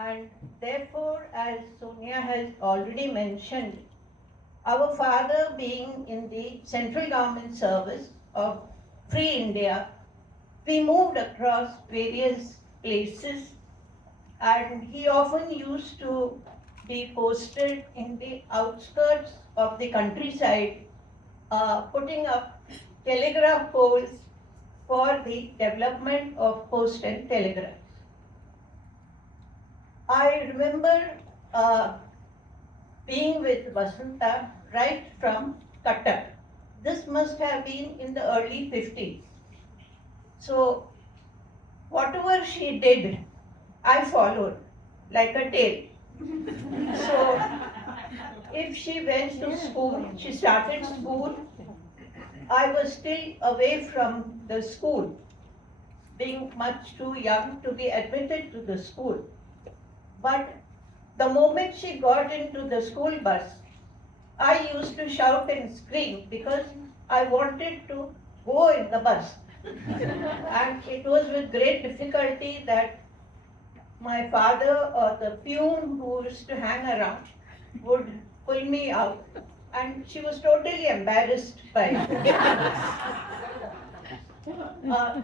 And therefore, as Sonia has already mentioned, our father being in the central government service of Free India, we moved across various places, and he often used to be posted in the outskirts of the countryside, putting up telegraph poles for the development of post and telegraphs. I remember uh, being with Vasanta right from Cuttack. This must have been in the early 50s. So, whatever she did, I followed like a tail. So, if she went to school, she started school, I was still away from the school, being much too young to be admitted to the school. But the moment she got into the school bus, I used to shout and scream because I wanted to go in the bus. And it was with great difficulty that my father or the peon who used to hang around would pull me out. And she was totally embarrassed by it.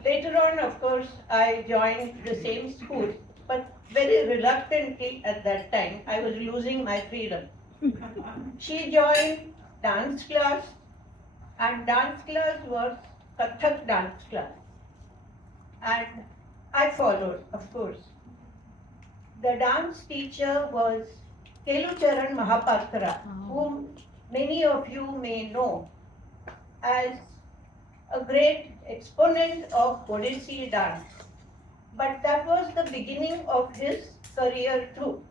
Later on, of course, I joined the same school, but very reluctantly at that time. I was losing my freedom. She joined dance class, and dance class was Kathak dance class. And I followed, of course. The dance teacher was Kelucharan Mahapatra, whom many of you may know as a great exponent of Odissi dance. But that was the beginning of his career too.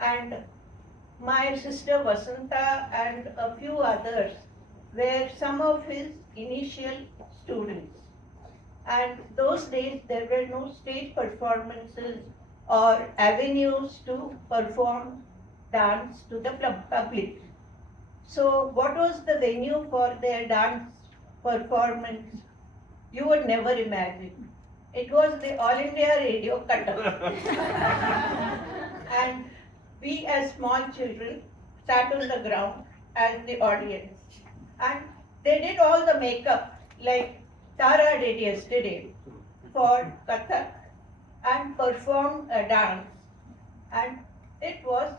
And my sister Vasanta and a few others were some of his initial students. And those days there were no stage performances or avenues to perform dance to the public. So what was the venue for their dance performance? You would never imagine. It was the All India Radio Cuttack. And we as small children sat on the ground as the audience. And they did all the makeup like Tara did yesterday for Kathak and performed a dance. And it was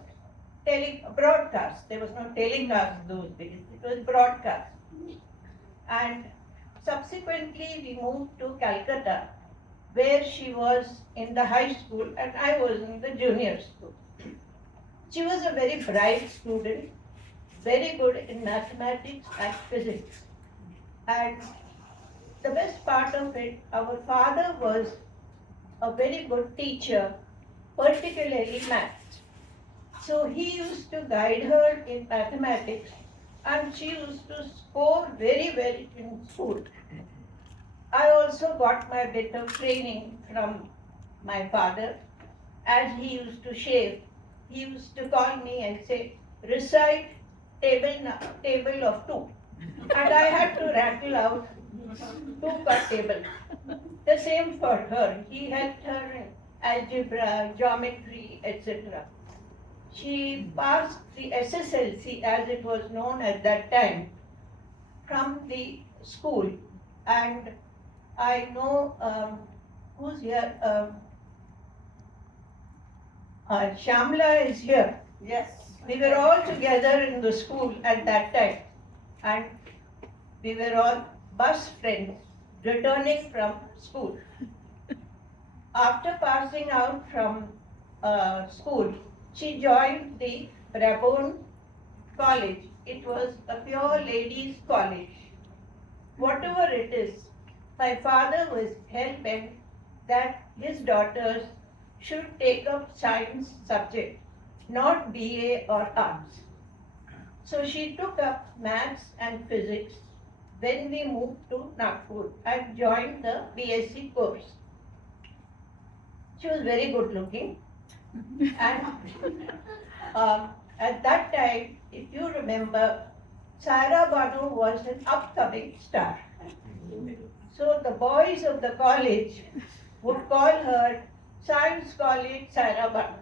broadcast. There was no telecast those days. It was broadcast. And subsequently we moved to Calcutta, where she was in the high school and I was in the junior school. She was a very bright student, very good in mathematics and physics. And the best part of it, our father was a very good teacher, particularly maths. So he used to guide her in mathematics and she used to score very well in school. I also got my bit of training from my father. As he used to shave, he used to call me and say, recite table of two. And I had to rattle out two-part table. The same for her. He helped her in algebra, geometry, etc. She passed the SSLC, as it was known at that time, from the school. And I know who's here. Shamla is here. Yes. We were all together in the school at that time. And we were all bus friends returning from school. After passing out from school, she joined the Rabon College. It was a pure ladies' college. Whatever it is, my father was hell-bent that his daughters should take up science subject, not BA or arts. So she took up maths and physics when we moved to Nagpur and joined the BSc course. She was very good looking. And at that time, if you remember, Saira Banu was an upcoming star. So the boys of the college would call her Science College Saira Banu.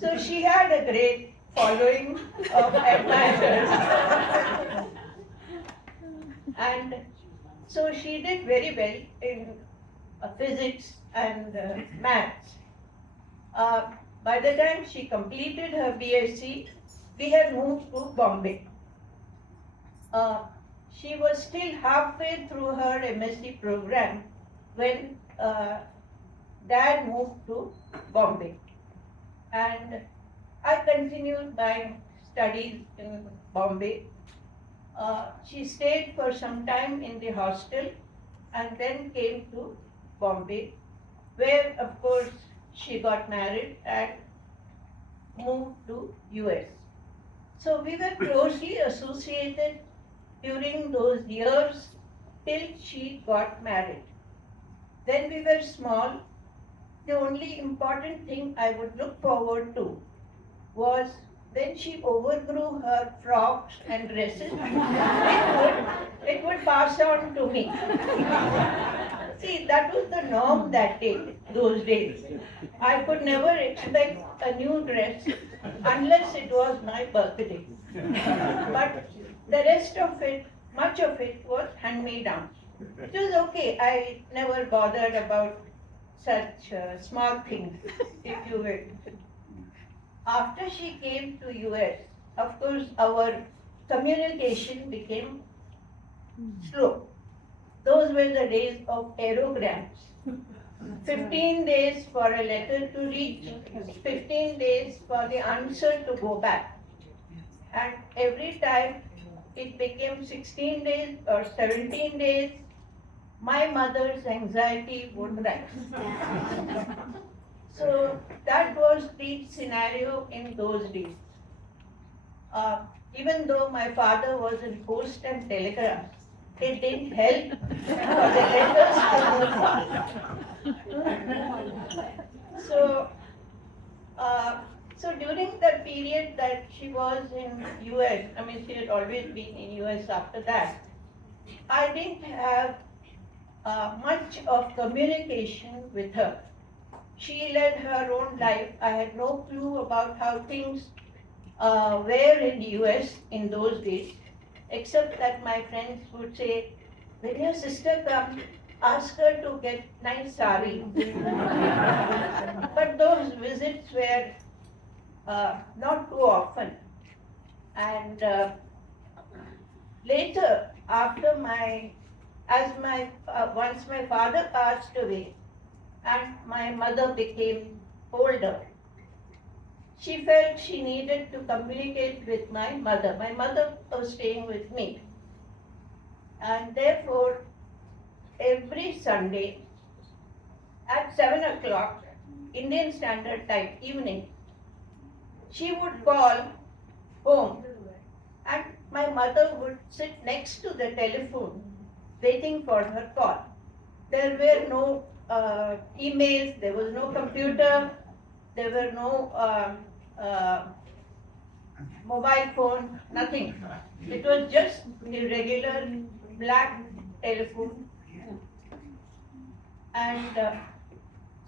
So she had a great following of admirers. And so she did very well in physics and maths. Uh, by the time she completed her BSc, we had moved to Bombay. Uh, she was still halfway through her MSc program when Dad moved to Bombay. And I continued my studies in Bombay. She stayed for some time in the hostel and then came to Bombay, where of course she got married and moved to US. So we were closely associated during those years till she got married. When we were small, the only important thing I would look forward to was when she overgrew her frocks and dresses, it would pass on to me. See, that was the norm that day, those days. I could never expect a new dress unless it was my birthday. But the rest of it, much of it was hand-me-down. It was okay. I never bothered about such small things, if you will. After she came to US, of course, our communication became slow. Those were the days of aerograms. 15 days for a letter to reach, 15 days for the answer to go back. And every time it became 16 days or 17 days, my mother's anxiety would rise. So that was the scenario in those days. Even though my father was in post and telegraph, it didn't help for the letters to move fast. So during the period that she was in US, I mean she had always been in US after that, I didn't have much of communication with her. She led her own life. I had no clue about how things were in the US in those days, except that my friends would say, when your sister comes, ask her to get nice sari. But those visits were not too often. And later, after once my father passed away and my mother became older, she felt she needed to communicate with my mother. My mother was staying with me. And therefore, every Sunday at 7 o'clock, Indian Standard Time, evening, she would call home and my mother would sit next to the telephone waiting for her call. There were no emails, there was no computer, there were no mobile phone, nothing. It was just the regular black telephone. And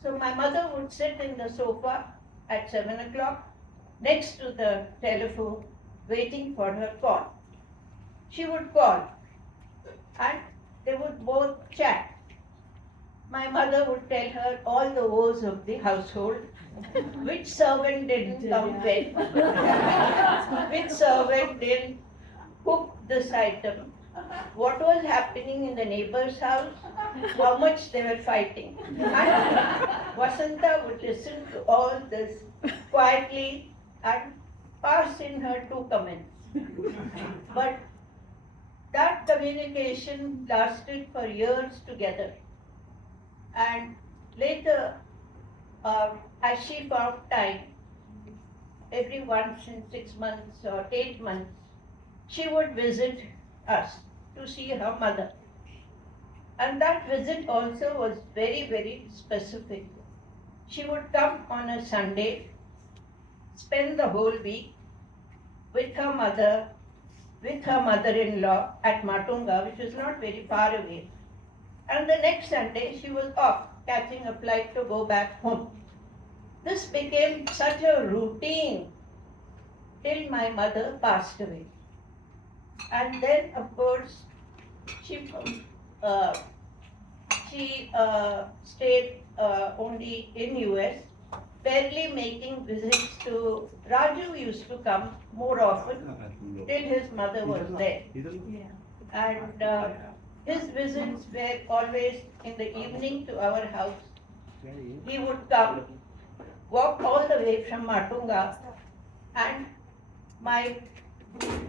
so my mother would sit in the sofa at 7 o'clock next to the telephone waiting for her call. She would call and they would both chat. My mother would tell her all the woes of the household, which servant didn't come when, which servant didn't cook this item, what was happening in the neighbor's house, how much they were fighting. And Vasanta would listen to all this quietly and pass in her two comments. But that communication lasted for years together. And later, as she found time, every once in 6 months or 8 months, she would visit us to see her mother. And that visit also was very, very specific. She would come on a Sunday, spend the whole week with her mother-in-law at Matunga, which was not very far away. And the next Sunday, she was off, catching a flight to go back home. This became such a routine till my mother passed away. And then, of course, she uh, she stayed only in US, barely making visits to. Raju used to come more often till his mother was there, and his visits were always in the evening to our house. He would come, walk all the way from Matunga, and my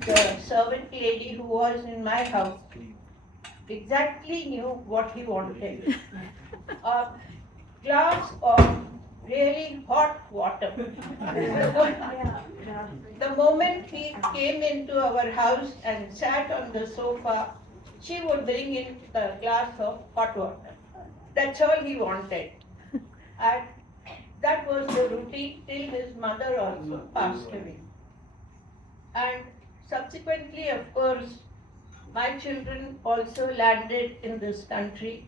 the servant lady who was in my house exactly knew what he wanted. A glass of really hot water. The moment he came into our house and sat on the sofa, she would bring in the glass of hot water. That's all he wanted. And that was the routine till his mother also passed away. And subsequently, of course, my children also landed in this country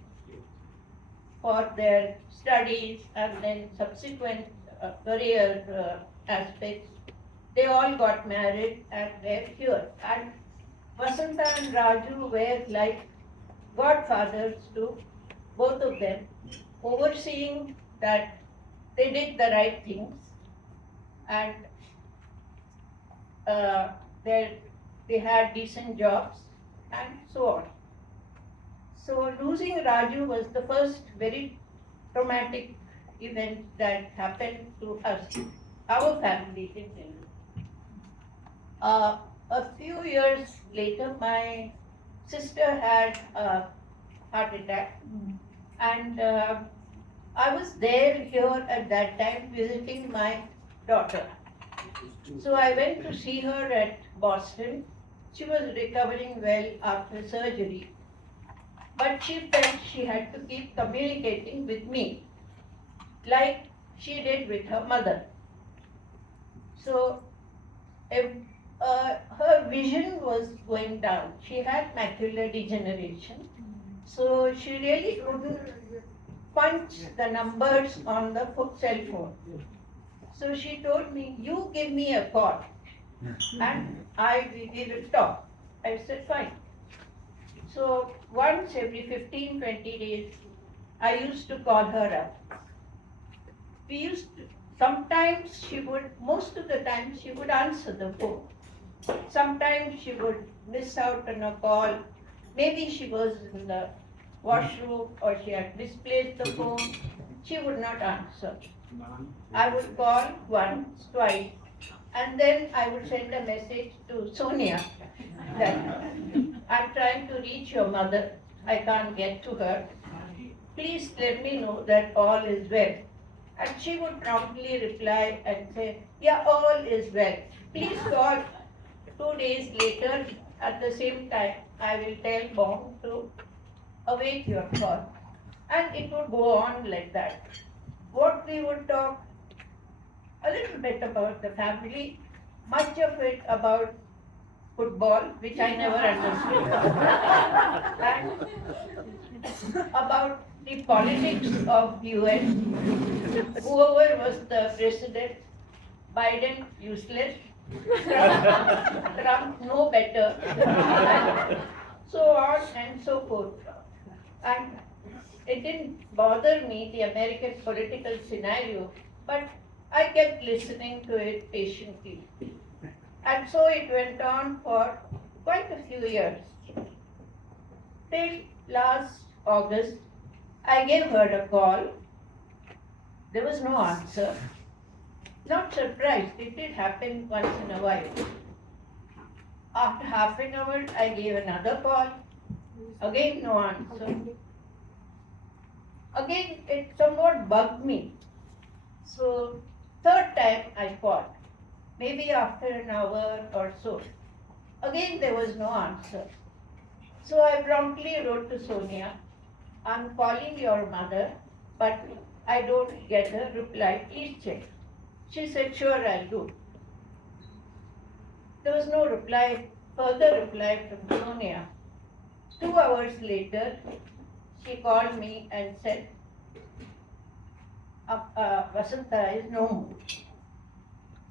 for their studies and then subsequent career aspects. They all got married and were here. And Vasanta and Raju were like godfathers to both of them, overseeing that they did the right things and uh, they had decent jobs and so on. So losing Raju was the first very traumatic event that happened to us, our family in general. A few years later, my sister had a heart attack, and I was there here at that time visiting my daughter. So I went to see her at Boston. She was recovering well after surgery, but she felt she had to keep communicating with me like she did with her mother. So if, her vision was going down. She had macular degeneration, so she really couldn't punch the numbers on the cell phone. So she told me, "You give me a call, and we will talk." I said, "Fine." So once every 15, 20 days, I used to call her up. We used to, sometimes she would, most of the time, she would answer the phone. Sometimes she would miss out on a call. Maybe she was in the washroom or she had misplaced the phone. She would not answer. I would call once, twice, and then I would send a message to Sonia that I'm trying to reach your mother. I can't get to her. Please let me know that all is well. And she would promptly reply and say, "Yeah, all is well. Please call 2 days later at the same time. I will tell Bong to await your call." And it would go on like that. What we would talk a little bit about the family, much of it about football, which I never understood, and about the politics of US, whoever was the president, Biden useless, Trump no better, and so on and so forth. And it didn't bother me, the American political scenario, but I kept listening to it patiently. And so it went on for quite a few years. Till last August, I gave her a call. There was no answer. Not surprised, it did happen once in a while. After half an hour, I gave another call. Again, no answer. Again, it somewhat bugged me. So, third time I called, maybe after an hour or so. Again, there was no answer. So I promptly wrote to Sonia, "I'm calling your mother, but I don't get a reply. Please check." She said, "Sure, I'll do." There was no reply, further reply from Sonia. 2 hours later, she called me and said, Vasanta is no more.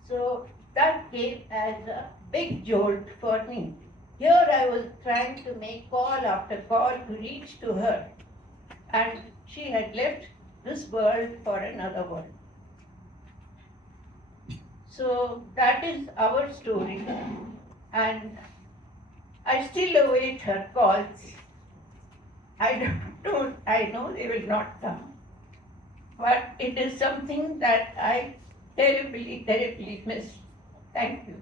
So that came as a big jolt for me. Here I was trying to make call after call to reach to her, and she had left this world for another world. So that is our story, and I still await her calls. I don't know, I know they will not come, but it is something that I terribly, terribly miss. Thank you.